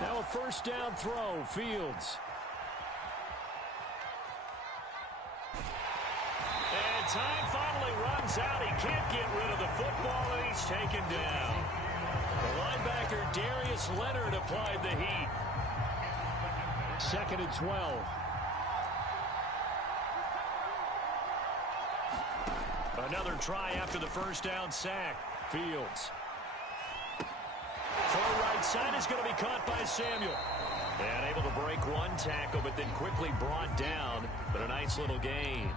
Now a first down throw, Fields. And time finally runs out. He can't get rid of the football, and he's taken down. The linebacker, Darius Leonard, applied the heat. 2nd and 12. Another try after the first down sack. Fields. Far right side is going to be caught by Samuel. And able to break one tackle, but then quickly brought down. But a nice little gain.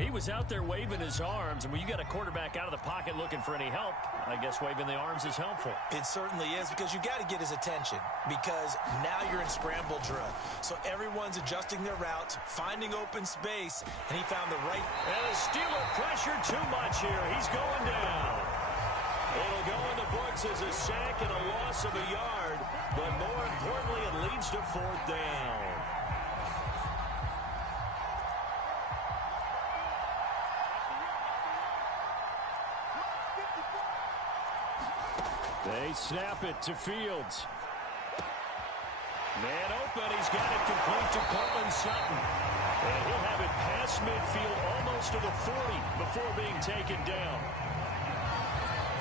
He was out there waving his arms, and when you got a quarterback out of the pocket looking for any help, I guess waving the arms is helpful. It certainly is, because you got to get his attention, because now you're in scramble drill. So everyone's adjusting their routes, finding open space, and he found the right. And the Steeler pressure too much here. He's going down. It'll go in the books as a sack and a loss of a yard, but more importantly, it leads to 4th down. They snap it to Fields. Man open. He's got it complete to Cortland Sutton. And he'll have it past midfield almost to the 40 before being taken down.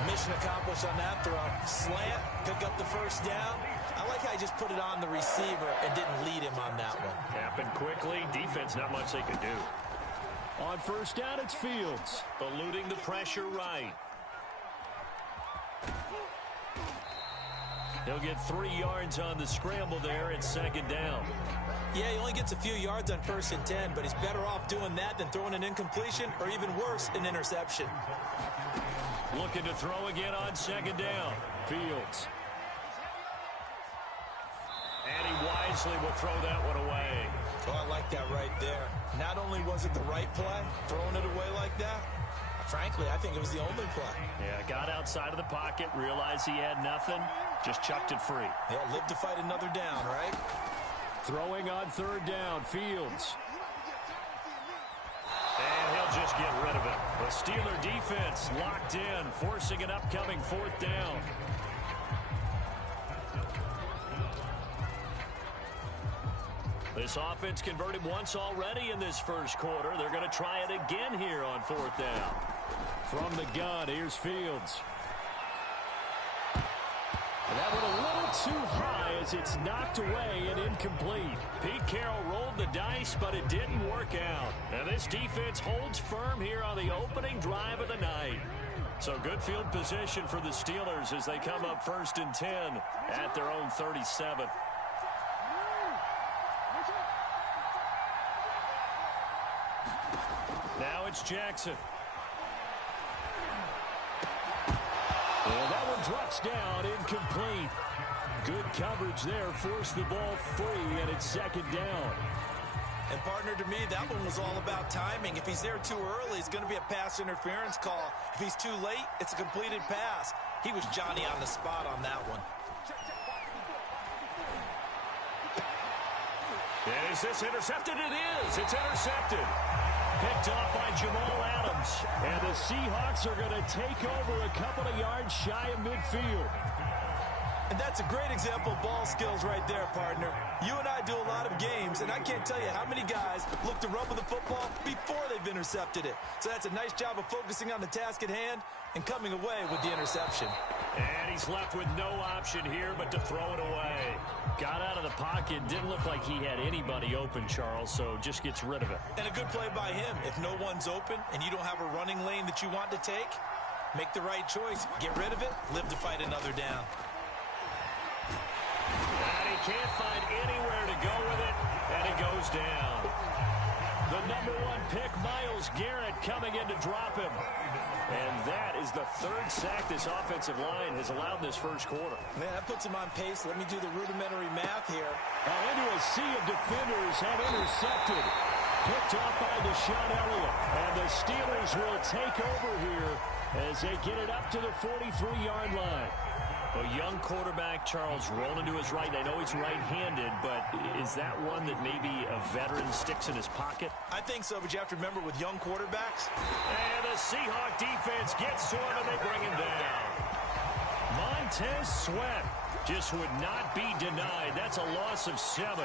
Mission accomplished on that throw. Slant, pick up the first down. I like how he just put it on the receiver and didn't lead him on that one. Happened quickly. Defense, not much they could do. On first down, it's Fields. Eluding the pressure right. He'll get 3 yards on the scramble there at 2nd down. Yeah, he only gets a few yards on 1st and 10, but he's better off doing that than throwing an incompletion or even worse, an interception. Looking to throw again on 2nd down. Fields. And he wisely will throw that one away. Oh, I like that right there. Not only was it the right play, throwing it away like that, frankly, I think it was the only play. Yeah, got outside of the pocket, realized he had nothing, just chucked it free. Yeah, live to fight another down, right? Throwing on 3rd down, Fields. And he'll just get rid of it. The Steeler defense locked in, forcing an upcoming 4th down. This offense converted once already in this first quarter. They're going to try it again here on 4th down. From the gun, here's Fields. And that went a little too high as it's knocked away and incomplete. Pete Carroll rolled the dice, but it didn't work out. And this defense holds firm here on the opening drive of the night. So good field position for the Steelers as they come up 1st and 10 at their own 37. Now it's Jackson. And that one drops down, incomplete. Good coverage there, forced the ball free, and it's 2nd down. And, partner, to me, that one was all about timing. If he's there too early, it's going to be a pass interference call. If he's too late, it's a completed pass. He was Johnny on the spot on that one. And is this intercepted? It is. It's intercepted. Picked off by Jamal Adams. And the Seahawks are going to take over a couple of yards shy of midfield. And that's a great example of ball skills right there, partner. You and I do a lot of games, and I can't tell you how many guys look to run with the football before they've intercepted it. So that's a nice job of focusing on the task at hand and coming away with the interception. And he's left with no option here but to throw it away. Got out of the pocket. Didn't look like he had anybody open, Charles, so just gets rid of it. And a good play by him. If no one's open and you don't have a running lane that you want to take, make the right choice. Get rid of it. Live to fight another down. And he can't find anywhere to go with it, and it goes down. The number 1 pick, Myles Garrett, coming in to drop him. And that is the 3rd sack this offensive line has allowed in this first quarter. Man, that puts him on pace. Let me do the rudimentary math here. Into a sea of defenders have intercepted. Picked off by Deshaun Elliott. And the Steelers will take over here as they get it up to the 43-yard line. A young quarterback, Charles, rolling to his right. I know he's right-handed, but is that one that maybe a veteran sticks in his pocket? I think so, but you have to remember with young quarterbacks. And the Seahawk defense gets to him, and they bring him down. Montez Sweat Just would not be denied. That's a loss of 7.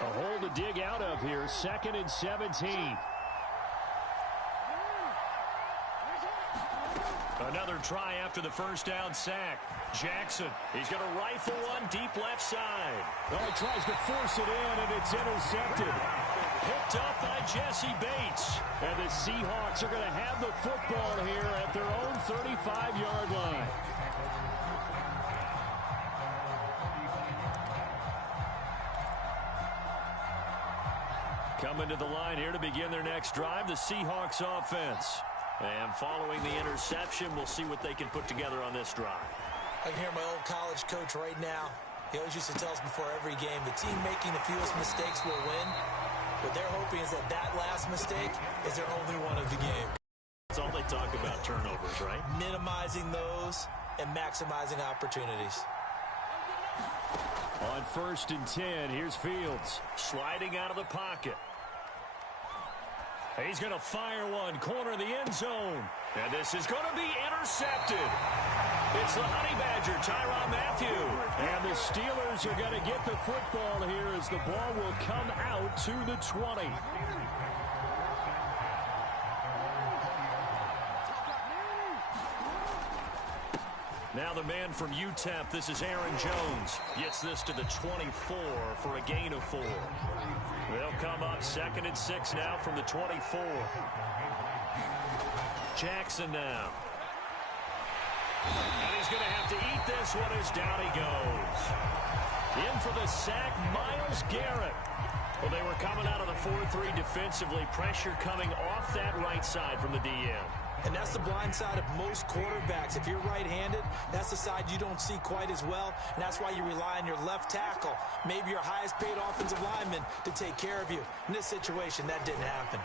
A hole to dig out of here. 2nd and 17. Another try after the first down sack. Jackson, he's going to rifle one deep left side. Well, he tries to force it in, and it's intercepted. Picked up by Jesse Bates. And the Seahawks are going to have the football here at their own 35-yard line. Coming to the line here to begin their next drive, the Seahawks offense. And following the interception, we'll see what they can put together on this drive. I can hear my old college coach right now. He always used to tell us before every game, the team making the fewest mistakes will win. What they're hoping is that that last mistake is their only one of the game. That's all they talk about, turnovers, right? Minimizing those and maximizing opportunities. On 1st and 10, here's Fields. Sliding out of the pocket. He's going to fire one, corner of the end zone. And this is going to be intercepted. It's the Honey Badger, Tyrann Mathieu. And the Steelers are going to get the football here as the ball will come out to the 20. Now the man from UTEP, this is Aaron Jones. Gets this to the 24 for a gain of 4. They'll come up 2nd and 6 now from the 24. Jackson now. And he's going to have to eat this one as down he goes. In for the sack, Myles Garrett. Well, they were coming out of the 4-3 defensively. Pressure coming off that right side from the DM. And that's the blind side of most quarterbacks. If you're right-handed, that's the side you don't see quite as well. And that's why you rely on your left tackle, maybe your highest-paid offensive lineman, to take care of you. In this situation, that didn't happen.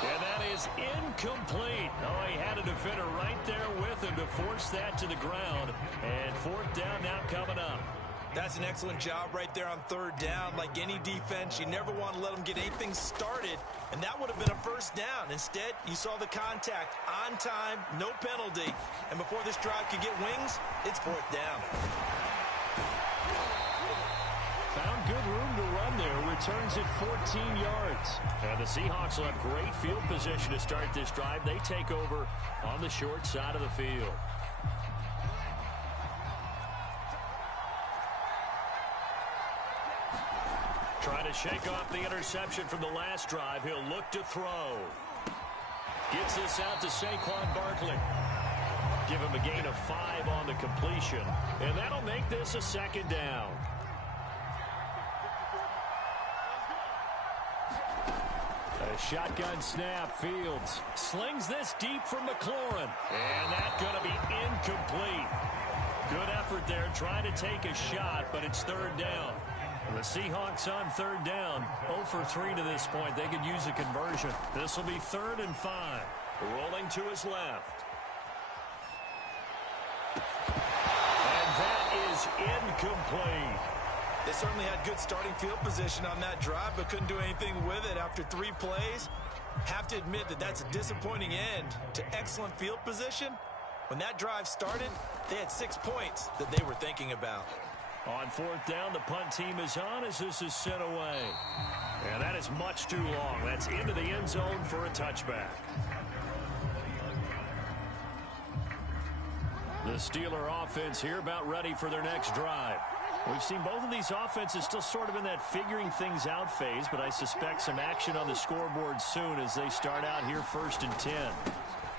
And that is incomplete. Oh, he had a defender right there with him to force that to the ground. And 4th down now coming up. That's an excellent job right there on 3rd down. Like any defense, you never want to let them get anything started, and that would have been a 1st down. Instead, you saw the contact on time, no penalty, and before this drive could get wings, it's 4th down. Found good room to run there. Returns at 14 yards. And the Seahawks will have great field position to start this drive. They take over on the short side of the field. Trying to shake off the interception from the last drive. He'll look to throw. Gets this out to Saquon Barkley. Give him a gain of 5 on the completion. And that'll make this a 2nd down. A shotgun snap. Fields slings this deep from McLaurin. And that's going to be incomplete. Good effort there trying to take a shot, but it's 3rd down. The Seahawks on 3rd down, 0 for 3 to this point. They could use a conversion. This will be 3rd and 5. Rolling to his left. And that is incomplete. They certainly had good starting field position on that drive, but couldn't do anything with it after 3 plays. Have to admit that that's a disappointing end to excellent field position. When that drive started, they had 6 points that they were thinking about. On 4th down, the punt team is on as this is sent away. And that is much too long. That's into the end zone for a touchback. The Steeler offense here about ready for their next drive. We've seen both of these offenses still sort of in that figuring things out phase, but I suspect some action on the scoreboard soon as they start out here 1st and 10.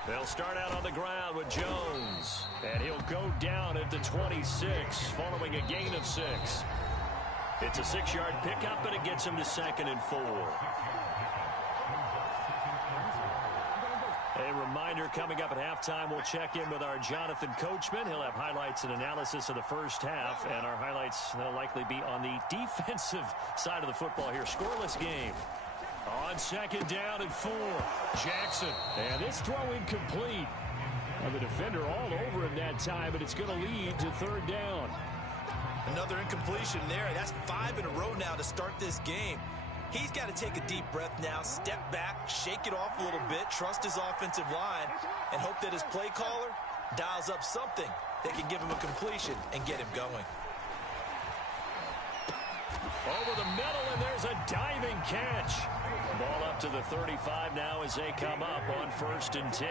They'll start out on the ground with Jones. And he'll go down at the 26 following a gain of 6. It's a 6-yard pickup, and it gets him to 2nd and 4. A reminder coming up at halftime, we'll check in with our Jonathan Coachman. He'll have highlights and analysis of the first half, and our highlights will likely be on the defensive side of the football here. Scoreless game. On 2nd down and 4. Jackson. And this throw incomplete. The defender all over him that time, but it's going to lead to 3rd down. Another incompletion there. That's 5 in a row now to start this game. He's got to take a deep breath now, step back, shake it off a little bit, trust his offensive line, and hope that his play caller dials up something that can give him a completion and get him going. Over the middle, and there's a diving catch. Ball up to the 35 now as they come up on 1st and 10.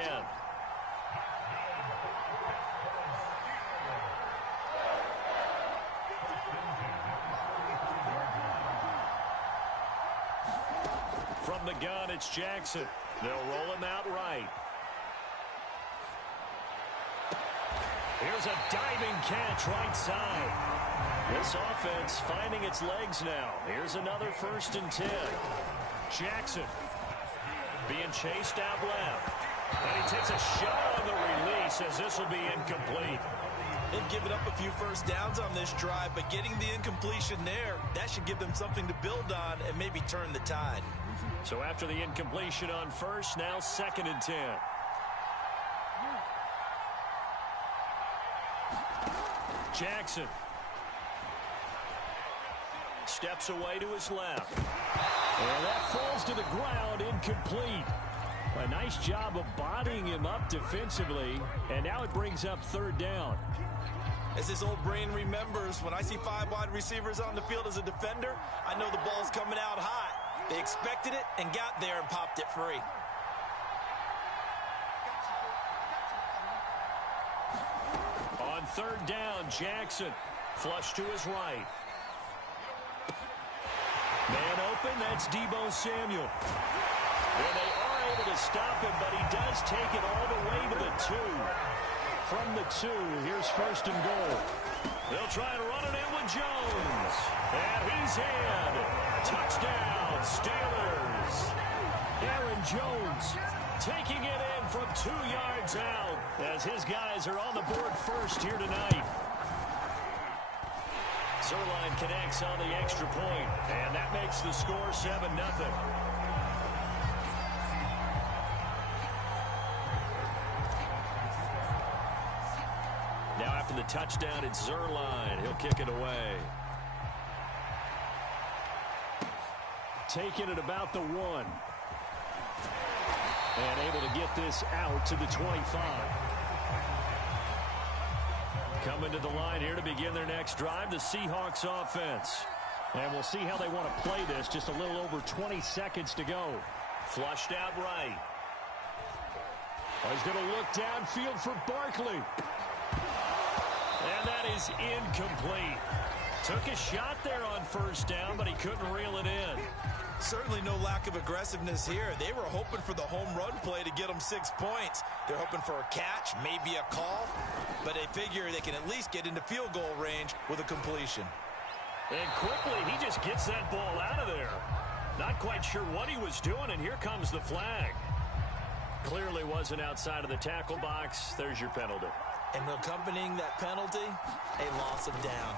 From the gun, it's Jackson. They'll roll him out right. Here's a diving catch right side. This offense finding its legs now. Here's another 1st and 10. Jackson being chased out left. And he takes a shot on the release as this will be incomplete. They've given up a few first downs on this drive, but getting the incompletion there, that should give them something to build on and maybe turn the tide. So after the incompletion on 1st, now 2nd and 10. Jackson steps away to his left. And that falls to the ground, incomplete. A nice job of bodying him up defensively, and now it brings up 3rd down. As his old brain remembers, when I see 5 wide receivers on the field as a defender, I know the ball's coming out hot. They expected it and got there and popped it free. On 3rd down, Jackson flush to his right. Man open, that's Deebo Samuel. And they are able to stop him, but he does take it all the way to the 2. From the 2, here's 1st and goal. They'll try and run it in with Jones. And he's in. Touchdown, Steelers. Aaron Jones taking it in from 2 yards out as his guys are on the board first here tonight. Zerline connects on the extra point, and that makes the score 7-0. Now after the touchdown, it's Zerline. He'll kick it away. Taking it about the 1. And able to get this out to the 25. Coming to the line here to begin their next drive, the Seahawks offense. And we'll see how they want to play this. Just a little over 20 seconds to go. Flushed out right. Oh, he's going to look downfield for Barkley. And that is incomplete. Took a shot there on 1st down, but he couldn't reel it in. Certainly no lack of aggressiveness here. They were hoping for the home run play to get them 6 points. They're hoping for a catch, maybe a call, but they figure they can at least get into field goal range with a completion. And quickly, he just gets that ball out of there. Not quite sure what he was doing, and here comes the flag. Clearly wasn't outside of the tackle box. There's your penalty. And accompanying that penalty, a loss of down.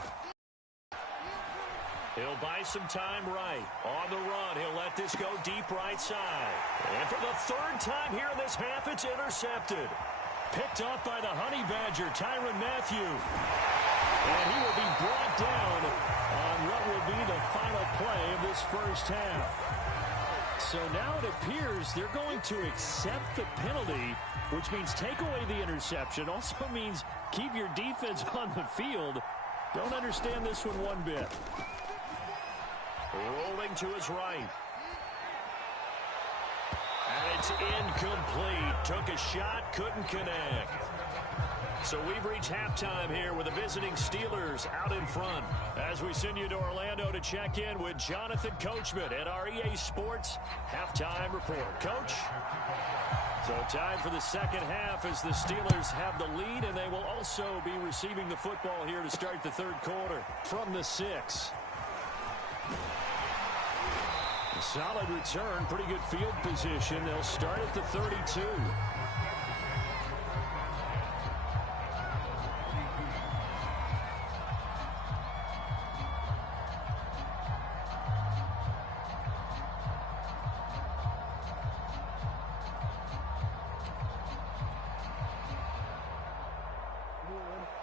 He'll buy some time right. On the run, he'll let this go deep right side. And for the 3rd time here in this half, it's intercepted. Picked off by the Honey Badger, Tyrann Mathieu. And he will be brought down on what will be the final play of this 1st half. So now it appears they're going to accept the penalty, which means take away the interception. Also means keep your defense on the field. Don't understand this one bit. Rolling to his right. And it's incomplete. Took a shot, couldn't connect. So we've reached halftime here with the visiting Steelers out in front. As we send you to Orlando to check in with Jonathan Coachman at our EA Sports Halftime Report. Coach? So time for the 2nd half as the Steelers have the lead, and they will also be receiving the football here to start the 3rd quarter. From the 6. Solid return, pretty good field position. They'll start at the 32.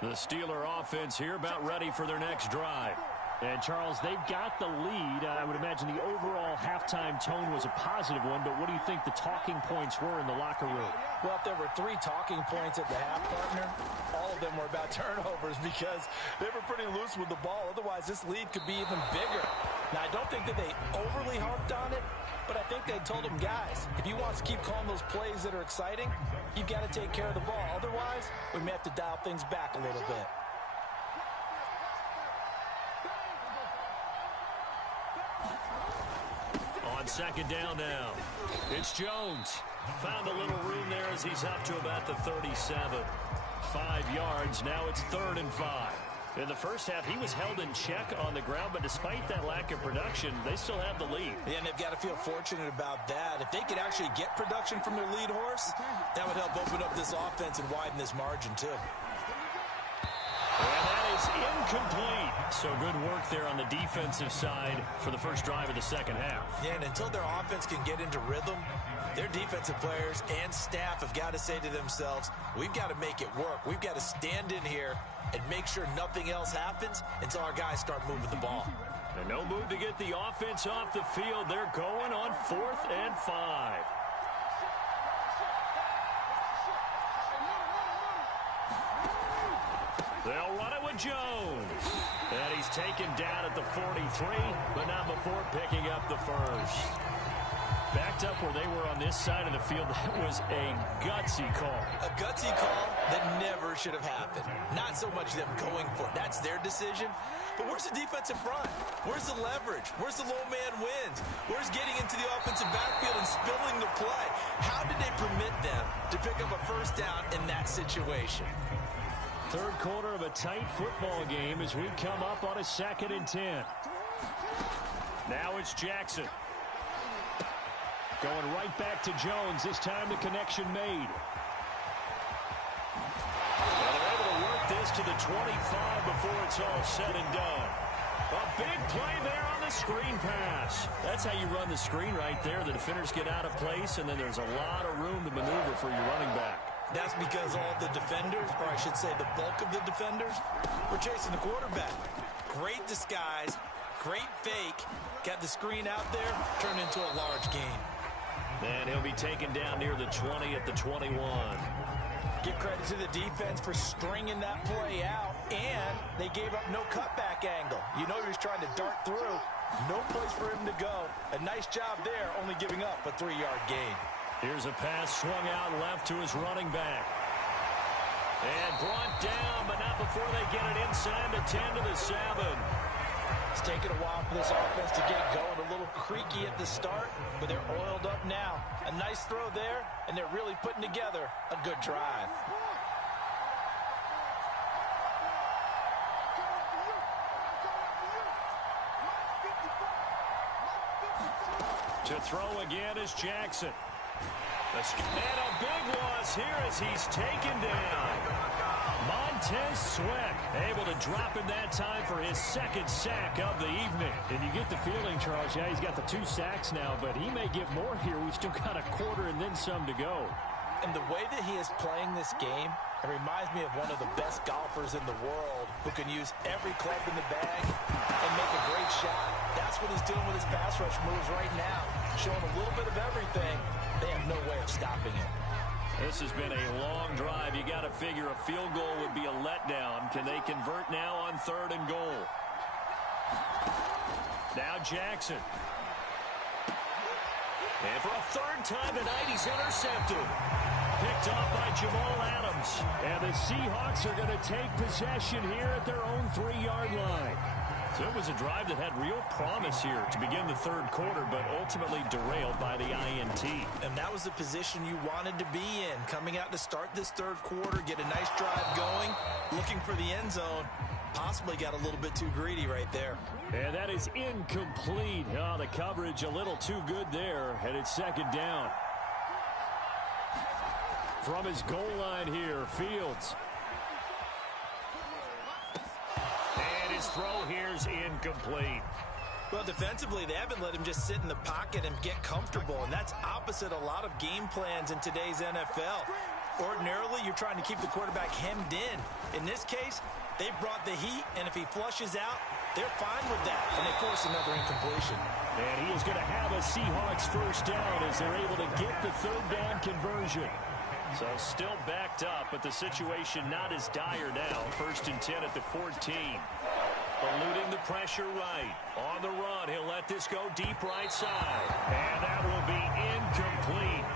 The Steeler offense here about ready for their next drive. And, Charles, they've got the lead. I would imagine the overall halftime tone was a positive one, but what do you think the talking points were in the locker room? Well, if there were 3 talking points at the half, partner, all of them were about turnovers because they were pretty loose with the ball. Otherwise, this lead could be even bigger. Now, I don't think that they overly harped on it, but I think they told them, guys, if you want to keep calling those plays that are exciting, you've got to take care of the ball. Otherwise, we may have to dial things back a little bit. On second down now, it's Jones. Found a little room there as he's up to about the 37. 5 yards, now it's 3rd and 5. In the first half, he was held in check on the ground, but despite that lack of production, they still have the lead. Yeah, and they've got to feel fortunate about that. If they could actually get production from their lead horse, that would help open up this offense and widen this margin, too. And that is incomplete. So good work there on the defensive side for the first drive of the second half. Yeah, and until their offense can get into rhythm, their defensive players and staff have got to say to themselves, we've got to make it work. We've got to stand in here and make sure nothing else happens until our guys start moving the ball. And no move to get the offense off the field. They're going on 4th and 5. They'll run it with Jones. And he's taken down at the 43, but not before picking up the first. Backed up where they were on this side of the field. That was a gutsy call. A gutsy call that never should have happened. Not so much them going for it. That's their decision. But where's the defensive front? Where's the leverage? Where's the low man wins? Where's getting into the offensive backfield and spilling the play? How did they permit them to pick up a first down in that situation? Third quarter of a tight football game as we come up on a 2nd and 10. Now it's Jackson. Going right back to Jones. This time the connection made. Well, they're able to work this to the 25 before it's all said and done. A big play there on the screen pass. That's how you run the screen right there. The defenders get out of place, and then there's a lot of room to maneuver for your running back. That's because all the defenders, or I should say the bulk of the defenders, were chasing the quarterback. Great disguise, great fake. Got the screen out there, turned into a large gain. And he'll be taken down near the 20 at the 21. Give credit to the defense for stringing that play out, and they gave up no cutback angle. You know he was trying to dart through. No place for him to go. A nice job there, only giving up a 3-yard gain. Here's a pass swung out left to his running back. And brought down, but not before they get it inside the 10 to the 7. It's taken a while for this offense to get going. A little creaky at the start, but they're oiled up now. A nice throw there, and they're really putting together a good drive. To throw again is Jackson. And a big loss here as he's taken down. Montez Sweat able to drop in that time for his 2nd sack of the evening. And you get the feeling, Charles, yeah, he's got the 2 sacks now, but he may get more here. We've still got a quarter and then some to go. And the way that he is playing this game, it reminds me of one of the best golfers in the world who can use every club in the bag and make a great shot. That's what he's doing with his pass rush moves right now. Showing a little bit of everything. They have no way of stopping it. This has been a long drive. You got to figure a field goal would be a letdown. Can they convert now on 3rd and goal? Now Jackson. And for a 3rd time tonight, he's intercepted. Picked off by Jamal Adams. And the Seahawks are going to take possession here at their own 3-yard line. So it was a drive that had real promise here to begin the 3rd quarter, but ultimately derailed by the INT. And that was the position you wanted to be in. Coming out to start this 3rd quarter, get a nice drive going, looking for the end zone. Possibly got a little bit too greedy right there. And that is incomplete. Oh, the coverage a little too good there, and it's 2nd down. From his goal line here, Fields. His throw here's incomplete. Well, defensively, they haven't let him just sit in the pocket and get comfortable, and that's opposite a lot of game plans in today's NFL. Ordinarily, you're trying to keep the quarterback hemmed in. In this case, they brought the heat, and if he flushes out, they're fine with that, and they force another incompletion. And he is going to have a Seahawks first down as they're able to get the third down conversion. So still backed up, but the situation not as dire now. 1st and 10 at the 14. Eluding the pressure right. On the run, he'll let this go deep right side. And that will be incomplete.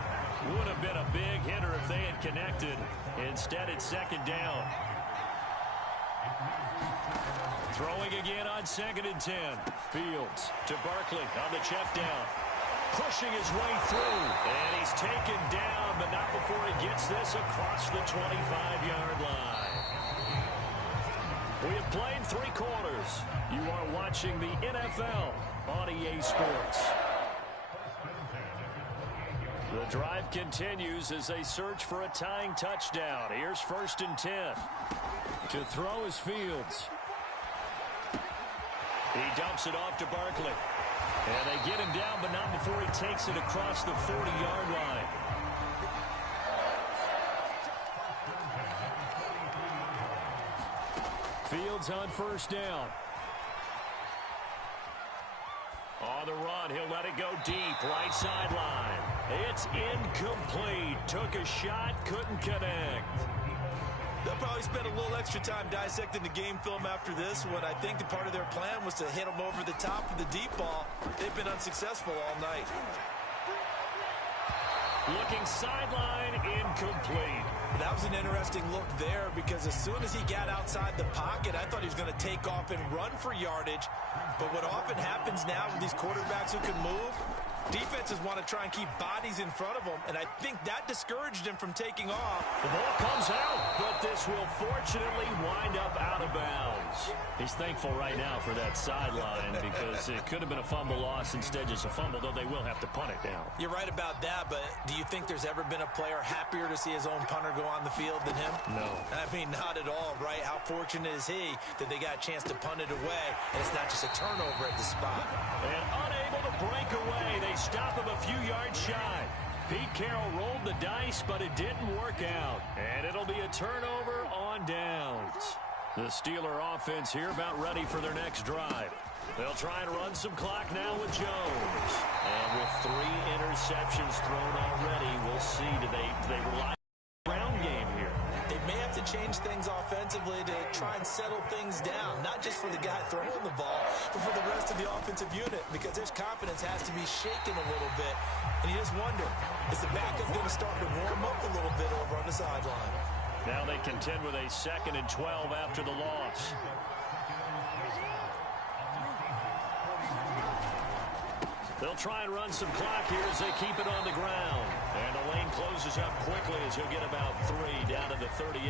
Would have been a big hitter if they had connected. Instead, it's 2nd down. Throwing again on 2nd and 10. Fields to Barkley on the check down. Pushing his way through. And he's taken down, but not before he gets this across the 25-yard line. We have played 3 quarters. You are watching the NFL on EA Sports. The drive continues as they search for a tying touchdown. Here's 1st and 10. To throw is Fields. He dumps it off to Barkley. And they get him down, but not before he takes it across the 40-yard line. Fields on 1st down. On the run, he'll let it go deep, right sideline. It's incomplete. Took a shot, couldn't connect. They'll probably spend a little extra time dissecting the game film after this one. I think the part of their plan was to hit them over the top of the deep ball. They've been unsuccessful all night. Looking sideline, incomplete. That was an interesting look there because as soon as he got outside the pocket, I thought he was going to take off and run for yardage. But what often happens now with these quarterbacks who can move, defenses want to try and keep bodies in front of them, and I think that discouraged him from taking off. The ball comes out, but this will fortunately wind up out of bounds. He's thankful right now for that sideline because it could have been a fumble loss, instead just a fumble, though they will have to punt it down. You're right about that, but do you think there's ever been a player happier to see his own punter go on the field than him? No. I mean, not at all, right? How fortunate is he that they got a chance to punt it away, and it's not just a turnover at the spot. And unable to break away, they stop him a few yards shy. Pete Carroll rolled the dice, but it didn't work out. And it'll be a turnover on downs. The Steeler offense here about ready for their next drive. They'll try and run some clock now with Jones. And with 3 interceptions thrown already, we'll see, do they rely on the ground game here? They may have to change things offensively to try and settle things down, not just for the guy throwing the ball, but for the rest of the offensive unit, because their confidence has to be shaken a little bit. And you just wonder, is the backup going to start to warm up a little bit over on the sideline? Now they contend with a 2nd and 12 after the loss. They'll try and run some clock here as they keep it on the ground. And the lane closes up quickly as he'll get about 3 down to the 38.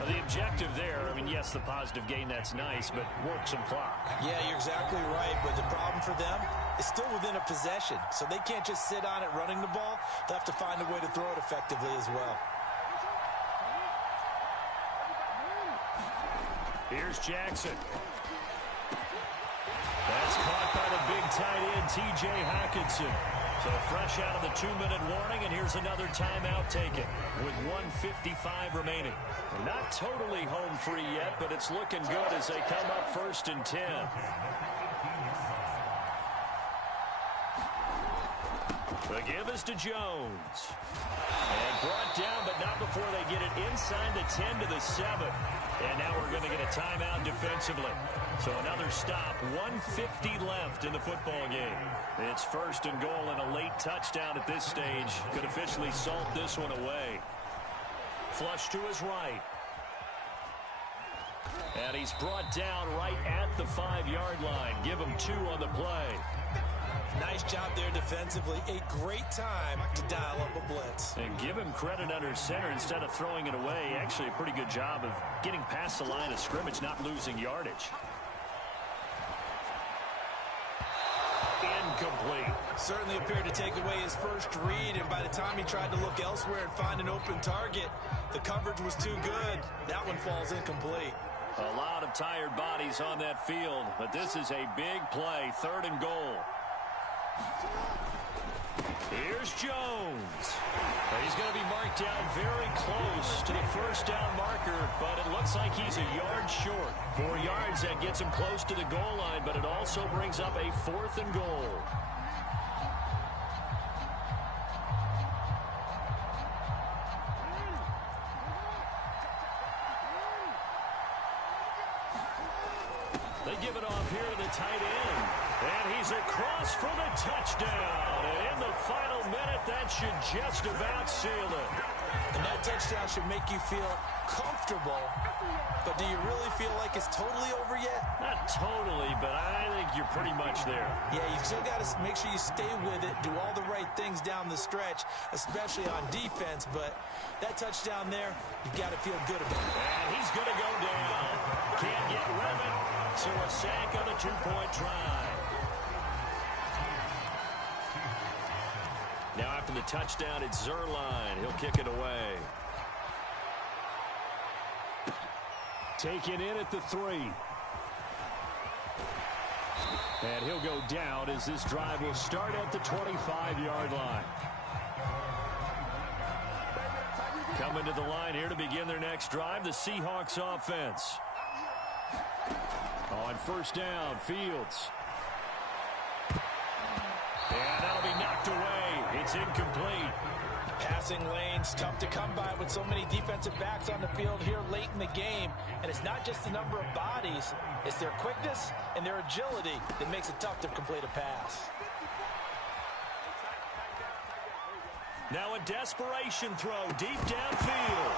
Now the objective there, I mean, yes, the positive gain, that's nice, but work some clock. Yeah, you're exactly right, but the problem for them is still within a possession, so they can't just sit on it running the ball. They'll have to find a way to throw it effectively as well. Here's Jackson. That's caught by the big tight end, T.J. Hockenson. So fresh out of the 2-minute warning, and here's another timeout taken with 1:55 remaining. Not totally home free yet, but it's looking good as they come up 1st and 10. The give is to Jones. And brought down, but not before they get it inside the 10 to the 7. And now we're going to get a timeout defensively. So another stop, 1:50 left in the football game. It's 1st and goal, and a late touchdown at this stage could officially salt this one away. Flush to his right. And he's brought down right at the 5-yard line. Give him 2 on the play. Nice job there defensively. A great time to dial up a blitz. And give him credit under center instead of throwing it away. Actually, a pretty good job of getting past the line of scrimmage, not losing yardage. Incomplete. Certainly appeared to take away his first read, and by the time he tried to look elsewhere and find an open target, the coverage was too good. That one falls incomplete. A lot of tired bodies on that field, but this is a big play, 3rd and goal. Here's Jones. He's going to be marked down very close to the first down marker, but it looks like he's a yard short. 4 yards, that gets him close to the goal line, but it also brings up a 4th and goal. They give it off here to the tight end. And he's across for the touchdown. And in the final minute, that should just about seal it. And that touchdown should make you feel comfortable. But do you really feel like it's totally over yet? Not totally, but I think you're pretty much there. Yeah, you've still got to make sure you stay with it, do all the right things down the stretch, especially on defense. But that touchdown there, you've got to feel good about it. And he's going to go down. Can't get rid of it. So a sack on the 2-point try. Now after the touchdown, it's Zerline. He'll kick it away. Taken in at the 3. And he'll go down as this drive will start at the 25-yard line. Coming to the line here to begin their next drive, the Seahawks offense. On first down, Fields. And that'll be knocked away. It's incomplete. Passing lanes, tough to come by with so many defensive backs on the field here late in the game. And it's not just the number of bodies, it's their quickness and their agility that makes it tough to complete a pass. Now a desperation throw deep downfield.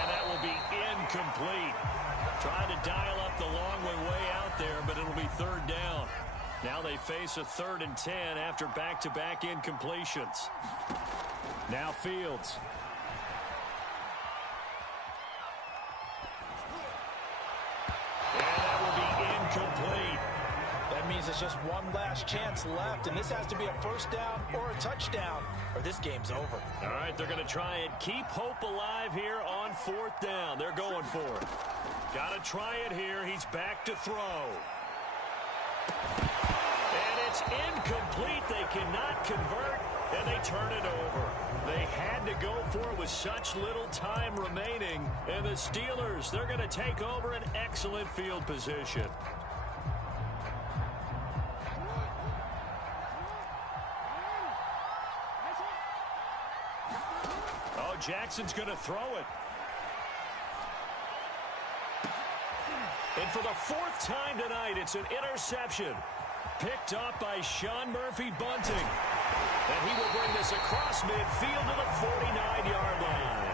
And that will be incomplete. Trying to dial up the long way out there, but it'll be 3rd down. Now they face a 3rd and 10 after back-to-back incompletions. Now Fields. And that will be incomplete. That means there's just one last chance left, and this has to be a first down or a touchdown, or this game's over. All right, they're going to try and keep hope alive here on 4th down. They're going for it. Got to try it here. He's back to throw. And it's incomplete. They cannot convert, and they turn it over. They had to go for it with such little time remaining. And the Steelers, they're going to take over an excellent field position. Oh, Jackson's going to throw it. And for the 4th time tonight, it's an interception. Picked up by Sean Murphy-Bunting. And he will bring this across midfield to the 49-yard line.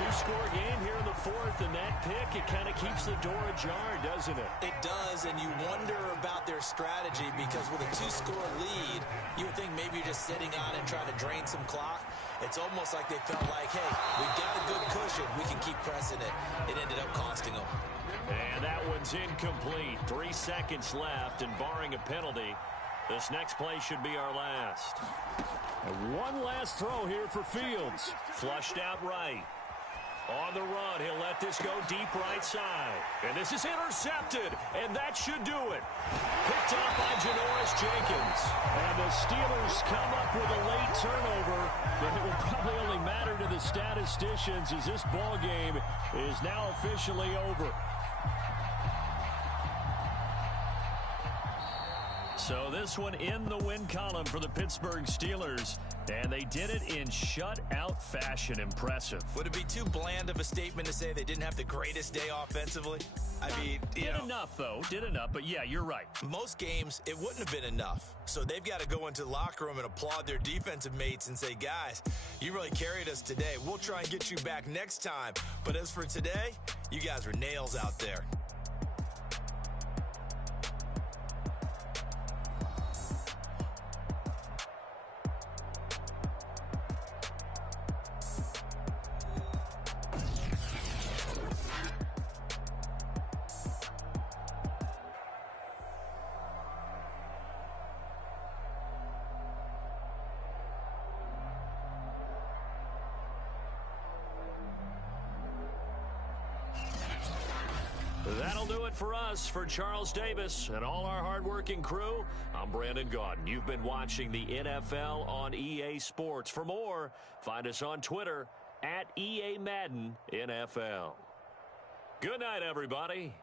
2-score game here in the 4th, and that pick, it kind of keeps the door ajar, doesn't it? It does, and you wonder about their strategy because with a 2-score lead, you would think maybe you're just sitting on it and trying to drain some clock. It's almost like they felt like, hey, we've got a good cushion. We can keep pressing it. It ended up costing them. And that one's incomplete. 3 seconds left, and barring a penalty, this next play should be our last. And one last throw here for Fields. Flushed out right. On the run, he'll let this go deep right side. And this is intercepted, and that should do it. Picked up by Janoris Jenkins. And the Steelers come up with a late turnover, but it will probably only matter to the statisticians as this ball game is now officially over. So this one in the win column for the Pittsburgh Steelers. And they did it in shutout fashion. Impressive. Would it be too bland of a statement to say they didn't have the greatest day offensively? I mean, did enough, though. Did enough. But, yeah, you're right. Most games, it wouldn't have been enough. So they've got to go into the locker room and applaud their defensive mates and say, guys, you really carried us today. We'll try and get you back next time. But as for today, you guys were nails out there. That'll do it for us. For Charles Davis and all our hardworking crew, I'm Brandon Gaudin. You've been watching the NFL on EA Sports. For more, find us on Twitter @EA Madden NFL. Good night, everybody.